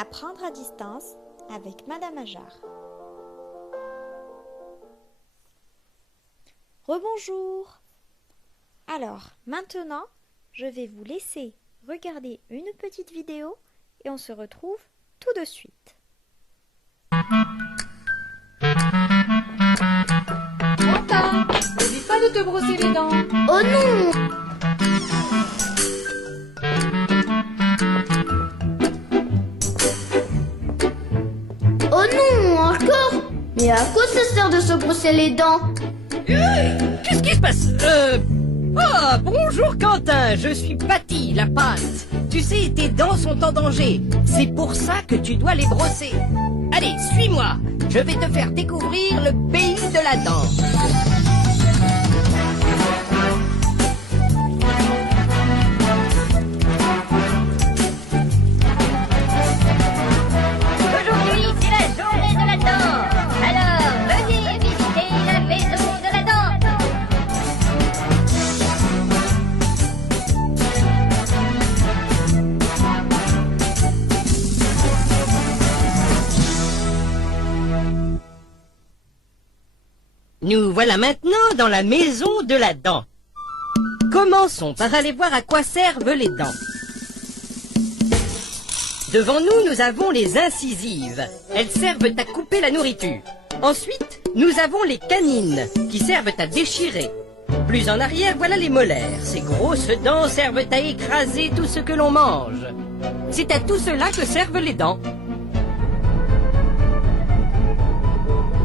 Apprendre à distance avec Madame Ajar. Rebonjour. Alors, maintenant, je vais vous laisser regarder une petite vidéo et on se retrouve tout de suite. Quentin, n'oublie pas de te brosser les dents. Oh non! Oh non, encore? Mais à quoi ça sert de se brosser les dents? Qu'est-ce qui se passe? Ah, bonjour Quentin, je suis Patty, la pâte. Tu sais, tes dents sont en danger. C'est pour ça que tu dois les brosser. Allez, suis-moi. Je vais te faire découvrir le pays de la dent. Aujourd'hui, c'est la journée de la dent. Alors, venez visiter la maison de la dent. Nous voilà maintenant dans la maison de la dent. Commençons par aller voir à quoi servent les dents. Devant nous, nous avons les incisives. Elles servent à couper la nourriture. Ensuite, nous avons les canines, qui servent à déchirer. Plus en arrière, voilà les molaires. Ces grosses dents servent à écraser tout ce que l'on mange. C'est à tout cela que servent les dents.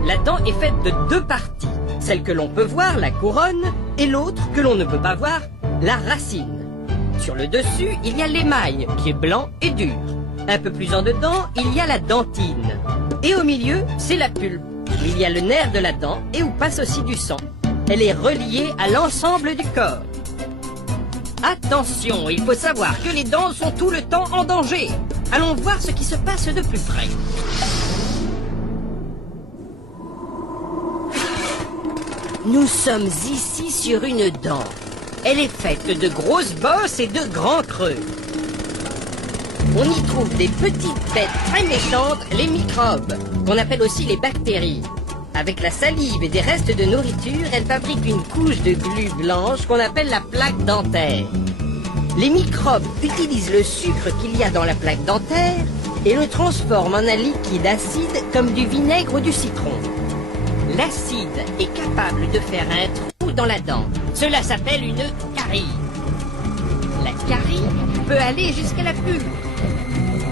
La dent est faite de deux parties. Celle que l'on peut voir, la couronne, et l'autre que l'on ne peut pas voir, la racine. Sur le dessus, il y a l'émail, qui est blanc et dur. Un peu plus en dedans, il y a la dentine. Et au milieu, c'est la pulpe. Il y a le nerf de la dent et où passe aussi du sang. Elle est reliée à l'ensemble du corps. Attention, il faut savoir que les dents sont tout le temps en danger. Allons voir ce qui se passe de plus près. Nous sommes ici sur une dent. Elle est faite de grosses bosses et de grands creux. On y trouve des petites bêtes très méchantes, les microbes, qu'on appelle aussi les bactéries. Avec la salive et des restes de nourriture, elles fabriquent une couche de glu blanche qu'on appelle la plaque dentaire. Les microbes utilisent le sucre qu'il y a dans la plaque dentaire et le transforment en un liquide acide comme du vinaigre ou du citron. L'acide est capable de faire un trou dans la dent. Cela s'appelle une carie. La carie peut aller jusqu'à la pulpe.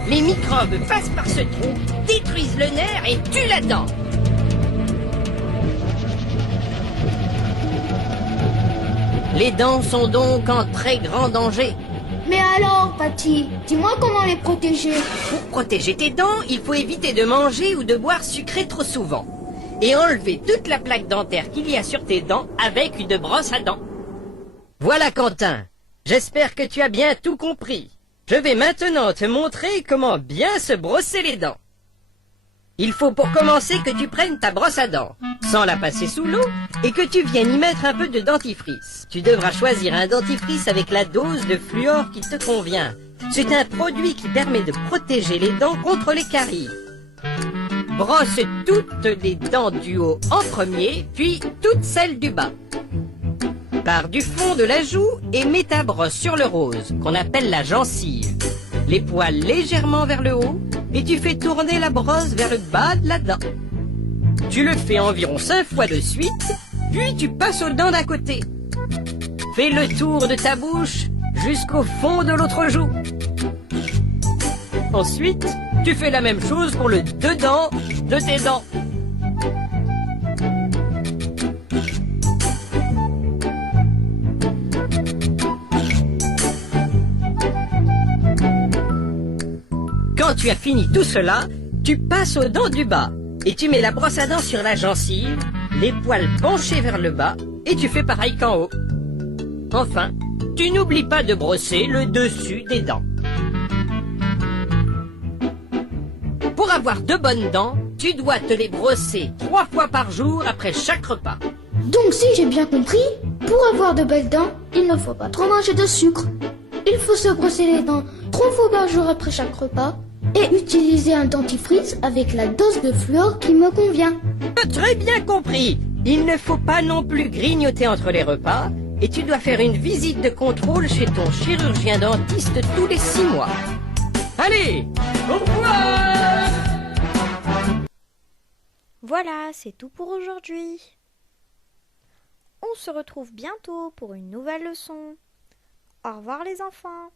Les microbes passent par ce trou, détruisent le nerf et tuent la dent. Les dents sont donc en très grand danger. Mais alors, Patty, dis-moi comment les protéger. Pour protéger tes dents, il faut éviter de manger ou de boire sucré trop souvent. Et enlever toute la plaque dentaire qu'il y a sur tes dents avec une brosse à dents. Voilà Quentin, j'espère que tu as bien tout compris. Je vais maintenant te montrer comment bien se brosser les dents. Il faut pour commencer que tu prennes ta brosse à dents, sans la passer sous l'eau, et que tu viennes y mettre un peu de dentifrice. Tu devras choisir un dentifrice avec la dose de fluor qui te convient. C'est un produit qui permet de protéger les dents contre les caries. Brosse toutes les dents du haut en premier, puis toutes celles du bas. Pars du fond de la joue et mets ta brosse sur le rose, qu'on appelle la gencive. Les poils légèrement vers le haut, et tu fais tourner la brosse vers le bas de la dent. Tu le fais environ 5 fois de suite, puis tu passes aux dents d'à côté. Fais le tour de ta bouche jusqu'au fond de l'autre joue. Ensuite, tu fais la même chose pour le dedans de tes dents. Quand tu as fini tout cela, tu passes aux dents du bas et tu mets la brosse à dents sur la gencive, les poils penchés vers le bas et tu fais pareil qu'en haut. Enfin, tu n'oublies pas de brosser le dessus des dents. Pour avoir de bonnes dents, tu dois te les brosser 3 fois par jour après chaque repas. Donc si j'ai bien compris, pour avoir de belles dents, il ne faut pas trop manger de sucre. Il faut se brosser les dents 3 fois par jour après chaque repas. Et utiliser un dentifrice avec la dose de fluor qui me convient. Très bien compris. Il ne faut pas non plus grignoter entre les repas et tu dois faire une visite de contrôle chez ton chirurgien dentiste tous les 6 mois. Allez, au revoir! Voilà, c'est tout pour aujourd'hui. On se retrouve bientôt pour une nouvelle leçon. Au revoir les enfants.